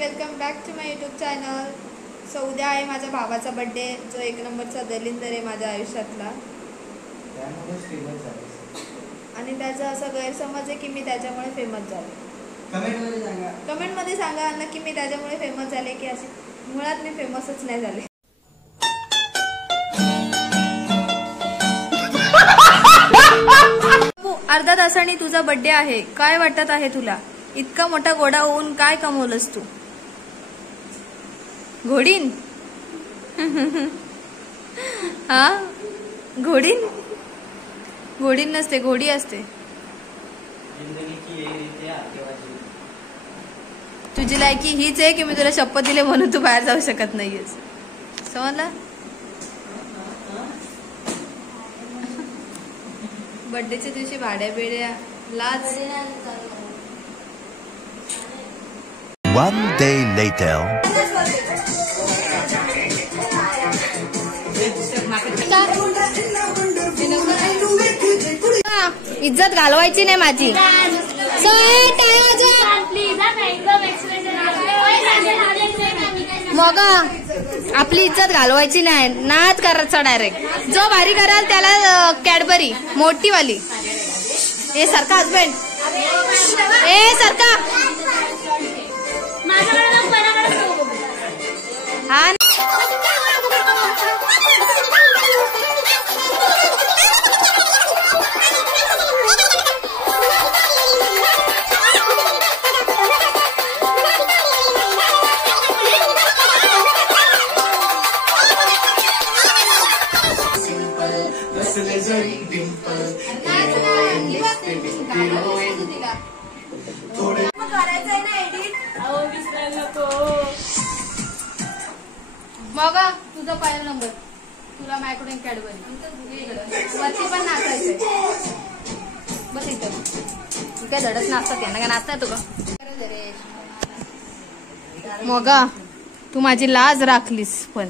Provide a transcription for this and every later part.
Welcome back to my YouTube channel. So उद्या आहे माझ्या भावाचा बर्थडे, जो एक नंबरचा दलिंदर आहे माझ्या आयुष्यातला. आणि त्याचा असा गैरसमज आहे की मी त्याच्यामुळे फेमस झाले. कमेंटमध्ये सांगा नक्की मी त्याच्यामुळे फेमस झाले की असे मुळात मी फेमसच नाही झाले. अर्धा तासाने तुझा बर्थडे आहे, काय वाटत आहे तुला? इतका मोठा घोडा होऊन काय कमवलंस तू? घोडीन हा घोडीन घोडीन नसते, घोडी असते. तुझी लायकी हीच आहे की मी तुला शपथ दिले म्हणून तू बाहेर जाऊ शकत नाहीयेस, समजलं? बर्थडेच्या दिवशी भाड्या बिड्या लाज. One day later. इज्जत घालवायची नाही माझी. मग आपली इज्जत घालवायची नाही, नाच करायचा डायरेक्ट. जो भारी कराल त्याला कॅडबरी मोठी वाली. ए सारखा हसबँड, ए सारखा हा. मग तुझा पहिला नंबर, तुला माझ्याकडून कॅडबरी. वरती पण नाचायचंय. बस इथं काय धडच नाचतात, यांना काय नाचताय तुला? मग तू माझी लाज राखलीस. पण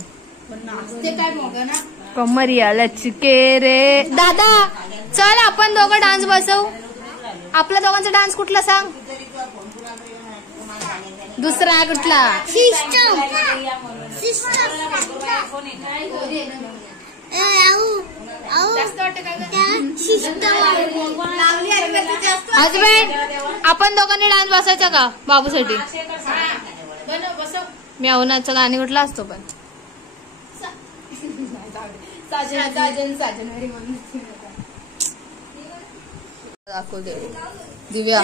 नाचते काय मग ना, कमरिया लचके रे. दादा चल आपण दोघं डान्स बसवू. आपल्या दोघांचा डान्स कुठला सांग? दुसरा कुठला? हजबंड आपण दोघांनी डान्स बसायचा का बाबूसाठी? मी अवनाचं गाणी कुठला असतो पण दिव्या.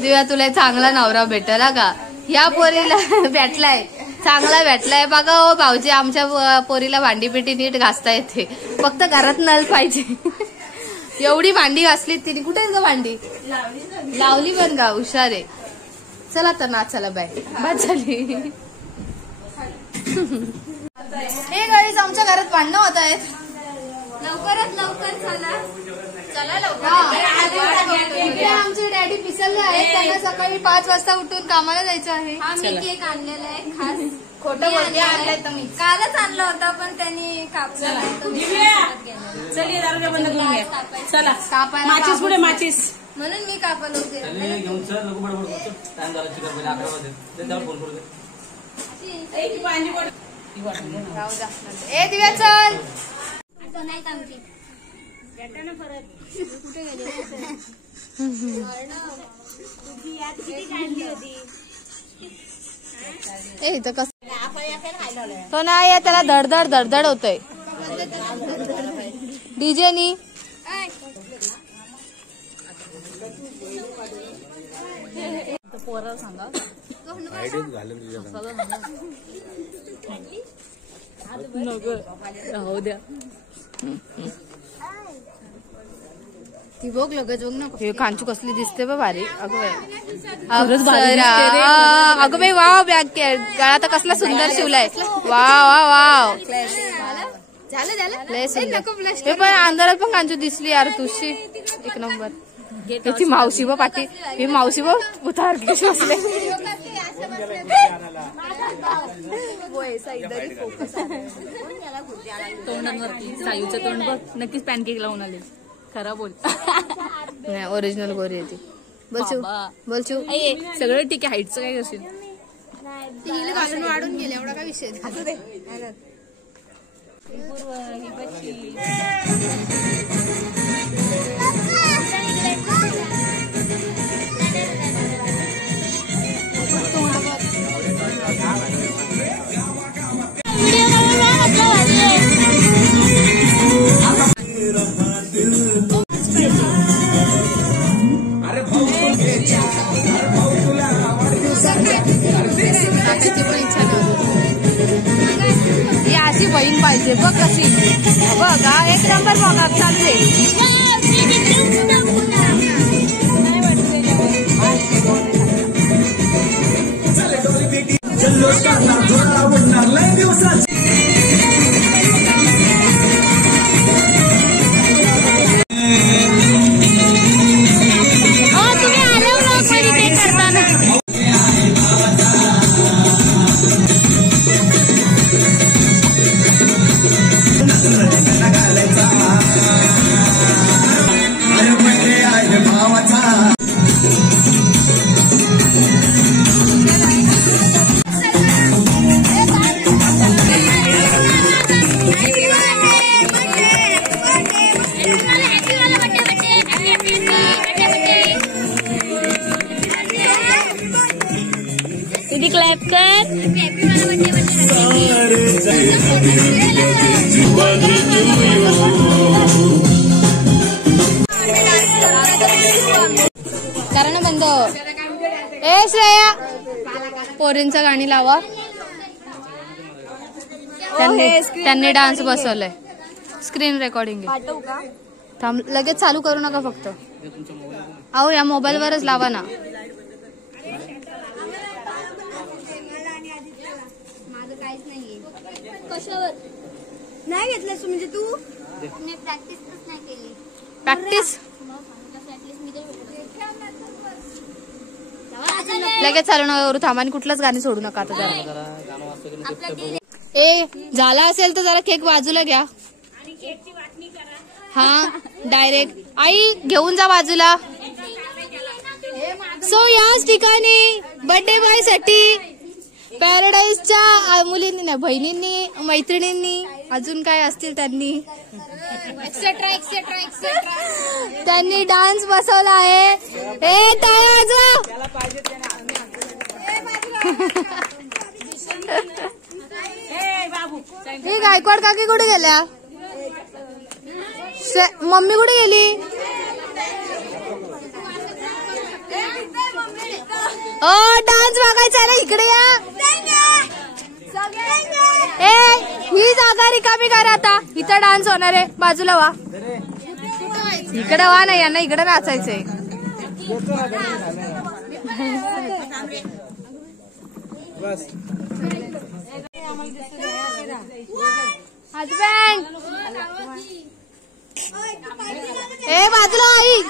दिव्या तुला चांगला नवरा भेटला का? या पोरीला भेटलाय, चांगला भेटलाय बघा. हो भाऊजी, आमच्या पोरीला भांडीपेटी नीट घासता येते, फक्त घरात नल पाहिजे. एवढी भांडी घासली तिने. कुठे ग भांडी? लावली पण का? हुशार आहे. चला तर नाचायला बाय बाद झाली. हे गाईज आमच्या घरात भांडणं होत आहेत. लवकरात लवकर चला, चला लवकर. आमचे डॅडी पिसलले आहेत, त्यांना सकाळी 5 वाजता उठून कामाला जायचं आहे. आम्ही केक आणलेला आहे खास. खोटं बोलते, आणलाय तर मी कालच आणला होता पण त्यांनी कापला. चला माचीस पुढे माचीस म्हणून मी कापलं होते. ए दिव्या चल. नाही काम की कुठे गेले? इथं कस तो नाही, त्याला धडधड धडधड होतय डीजेनी. सांगा राहू द्या. ती बघ लगेच बघ ना, हे कांचू कसली दिसते बा भारी. अगं बाई वाव. बॅग गळा तर कसला सुंदर शिवलाय. Wow wow. हे पण अंधारात पण कांचू दिसली यार तुझी, एक नंबर. त्याची मावशी बा पाठी, ही मावशी बा उतारली कशी बसले. तोंडांवरती सायूचं तोंड बघ, नक्कीच पॅनकेक लावून आले. खरा बोल. नाही ओरिजिनल गोरी आहे ती. बोलचू सगळं ठीक आहे. हाईटचं काय करशील? हिल घालून वाढून गेले एवढा काय विषय. अशी बहीण पाहिजे बघ कशी. बघ एक नंबर बघा चालू आहे. दीदी क्लैप कर. कारण बंद. ए श्रेया पोरींचं गाणी लावा. त्यांनी डान्स बसवलाय. स्क्रीन रेकॉर्डिंग थांब लगेच चालू करू नका फक्त. अहो या मोबाईल वरच लावा ना. कशावर नाही घेतलंस म्हणजे तू? मी प्रॅक्टिस नाही केली. प्रॅक्टिस लगेच चालू नका करू. थांबानी कुठलंच गाणी सोडू नका आता जरा. ए झाला असेल तर जरा केक बाजूला घ्या. हा डायरेक्ट आई घेऊन जा बाजूला. सो याच ठिकाणी बर्थडे बॉय साठी पॅराडाईजच्या मुलींनी नाही बहिणींनी मैत्रिणींनी अजून काय असतील त्यांनी एक्सेट्रा एक्सेट्रा एक्सेट्रा त्यांनी डान्स बसवला आहे. ए टाळ्या वाजवा. ही गायकवाड काकी कुठे गेल्या? मम्मी कुठे गेली? डान्स बघायचा ना इकडे या. ए ही जागा रिकामी करा आता. इथं डान्स होणार आहे. बाजूला वा. इकडे वा ना. यांना इकडे नाचायचंय. हजबंड ए बाजूला आई.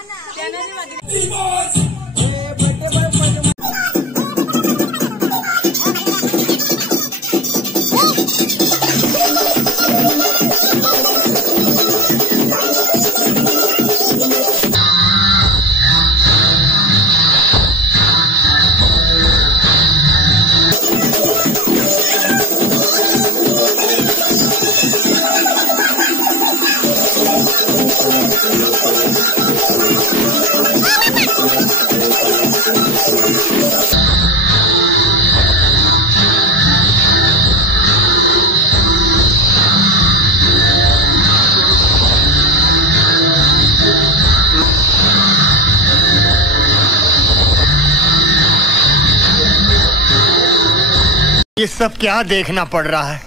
ये सब क्या देखना पड़ रहा है?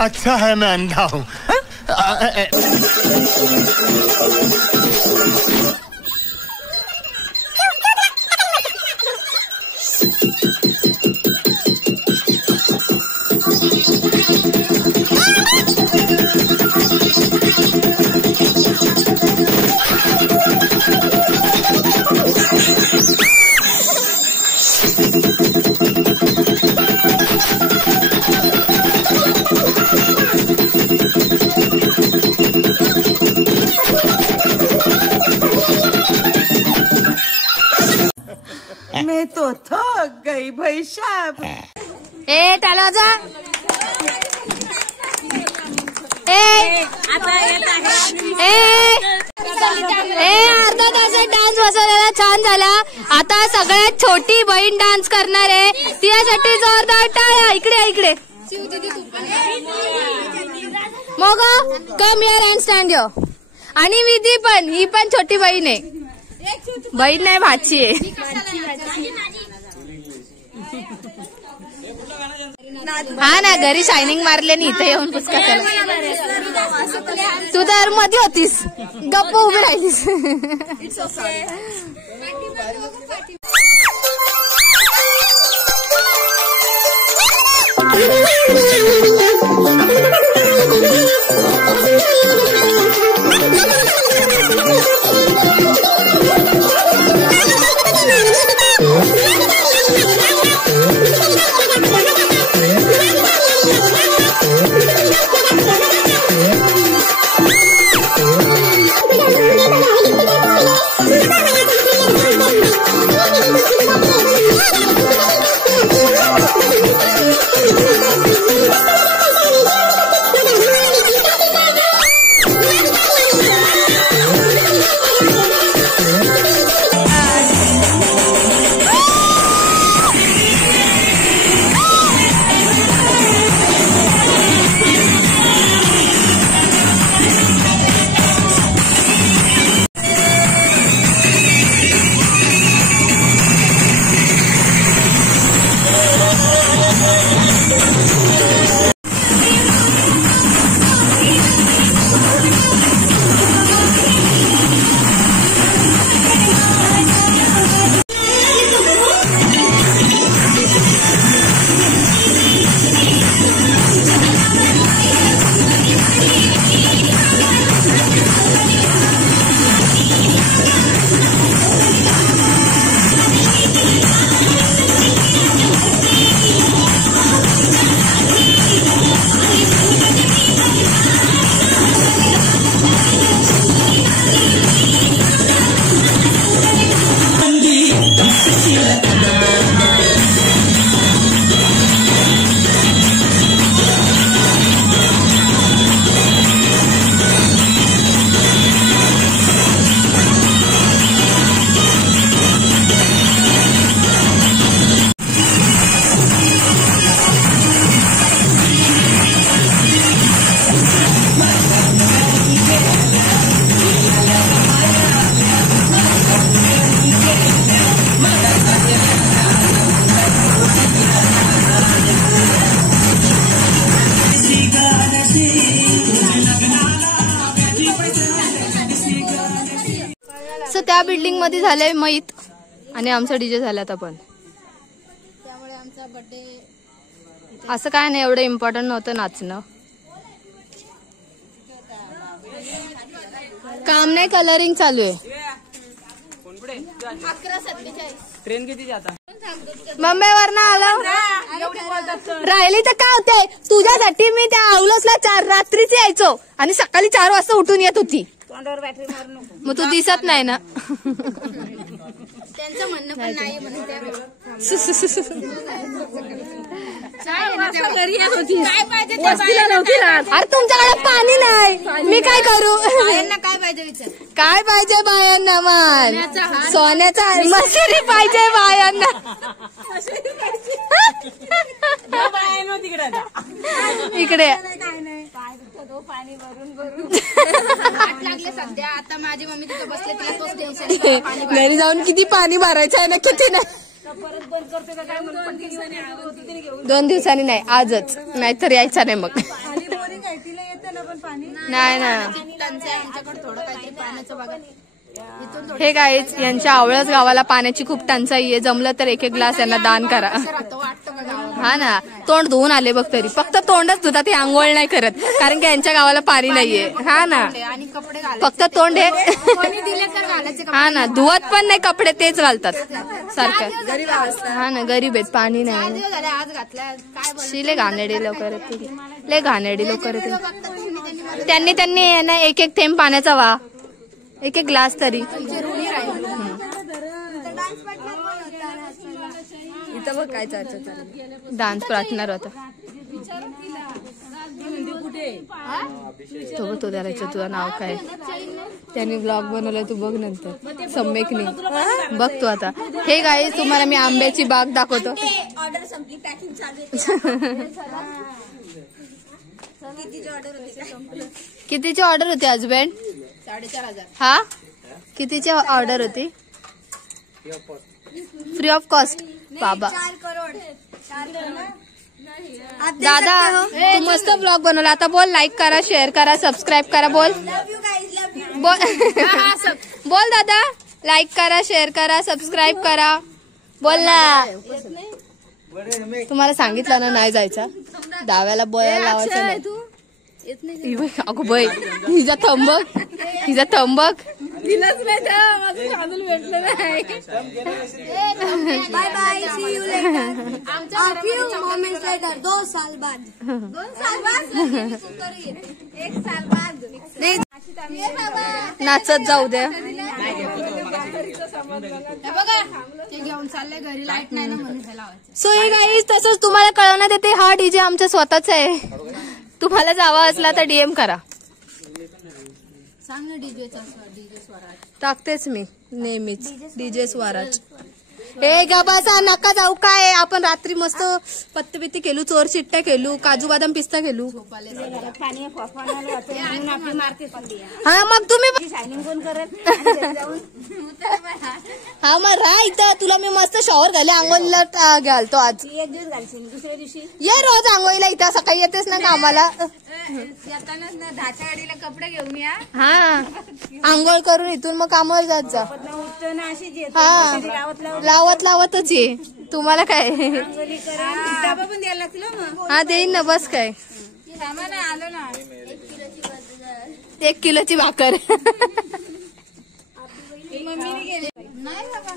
अच्छा है मैं अंधा हूँ. मैं तो थक गई भाई साहब। ए त्याला जा अर्धा तासात डान्स बसवलेला छान झाला. आता सगळ्यात छोटी बहीण डान्स करणार आहे, तिच्यासाठी जोरदार टाळ्या. इकडे मग कम हिअर अँड स्टँड यो. आणि विधी पण, ही पण छोटी बहीण आहे. बहीण नाही भाची आहे. हा ना, घरी शायनिंग मारले आणि इथे येऊन पुस्तक केलं. तू तर मध्ये होतीस, गप्प उभी राहिलीस. त्या बिल्डिंग मध्ये झालंय मैत आणि आमचा डीजे झाला आता पण. त्यामुळे आमचा बर्थडे असं काय नाही, एवढं इम्पॉर्टंट नव्हतं नाचणं. काम नाही, कलरिंग चालू आहे. ट्रेन किती जाता मुंबईवरनं आलो राहिली तर काय होते. तुझ्यासाठी मी त्या औलसला 4 रात्रीच यायचो आणि सकाळी 4 वाजता उठून येत होती. मग तू दिसत नाही ना. त्यांचं म्हणणं पण नाही म्हणून अरे तुमच्याकडे पाणी नाही, मी काय करू. काय पाहिजे विचार, काय पाहिजे बायांना. मान सोन्याचा मशिरी पाहिजे बायांना. इकडे पाणी भरून भरून लागले सध्या. आता माझी मम्मी तिथं बसले, तिला तोच टेन्शन. घरी जाऊन किती पाणी भरायचं आहे ना, किती नाही. 2 दिवसांनी नाही, आजच, नाहीतर यायचा नाही मग. नाही ना, थोडं काहीतरी पाण्याचं बघा. हे काय, यांच्या आवळच गावाला पाण्याची खूप टंचाई आहे. जमलं तर 1-1 ग्लास यांना दान करा. हा ना, तोंड धुवून आले बघ, तरी फक्त तोंडच धुतात, ते आंघोळ नाही करत, कारण की यांच्या गावाला पाणी नाहीये. हा ना, फक्त तोंड हे. हा ना, धुवत पण नाही कपडे, तेच घालतात सारखं. हा ना, गरीब आहेत, पाणी नाही. शिले घाणेडी लवकर येतील, लय घाणेडी लवकर येतील. त्यांनी ना 1-1 थेंब पाण्याचा वा, 1-1 ग्लास तरी. इथं बघ काय चर्चा चालू. डान्स पार्टनर होता तो. तो करायचं तुझं नाव काय? त्याने ब्लॉग बनवलं तू बघ नंतर. सम्यकनी बघ तू आता. हे गाईज तुम्हाला मी आंब्याची बाग दाखवतो. ऑर्डर संपली, पॅकिंग चालू कितीची ऑर्डर होती हजबंड? 4,500. हा कितीची ऑर्डर होती? Free of cost. बाबा 4 करोड. दादा तू मस्त ब्लॉग बनवला. आता बोल लाईक करा, शेअर करा, सबस्क्राईब करा. बोल लव यू गाईज, लव यू. बोल बोल दादा. लाईक करा, शेअर करा, सबस्क्राईब करा. बोल ना. तुम्हाला सांगितलं ना नाही जायचं. डाव्याला बोलायला लावायचं नाही. अगो बाई हिचा थंबक, हिचा थंबक. दिलंच नाही त्या माझं अजून भेटलं नाही. Bye bye, see you later. A few moments later. 2 साल बाद. 2 साल बाद. 1 साल बाद. नाचत जाऊ द्या. बघा ते घेऊन चालले घरी, लाईट नाही ना म्हणून लावायचं. सो हे गाईज तसंच तुम्हाला कळवण्यात येते हा डीजे आमचा स्वतःचा आहे. तुम्हाला जावा असला तर DM करा. सांग ना डीजे स्वराज. टाकतेच मी नेहमीच डीजे स्वराज. हे गबासा नका जाऊ. काय आपण रात्री मस्त पत्ते बित्ते केलू, चोर चिट्ट्या केलू, काजू बदाम पिस्ता केलू. हा मग तुम्ही हा मग राहा इथं. तुला मी मस्त शॉवर घाले, आंघोळीला घालतो आज. एक दिवस घालशील, दुसऱ्या दिवशी ये रोज आंघोळीला इथं. सकाळी येतेस ना कामाला. येतानाच ना 10च्या गाडीला कपडे घेऊन या. हा आंघोळ करून इथून मग कामावर जात जा. हा लावत लावतच ये. तुम्हाला काय डबा पण द्यायला लागतील मग. हा देईन ना. बस काय सामान आलो ना. 1 किलोची भाकर. मम्मीने गेले नाही बाबा.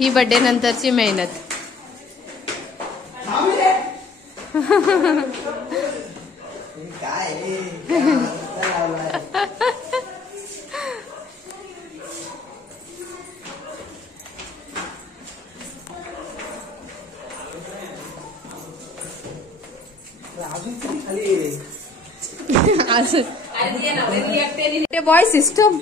ही बर्थडे नंतरची मेहनत. Boy system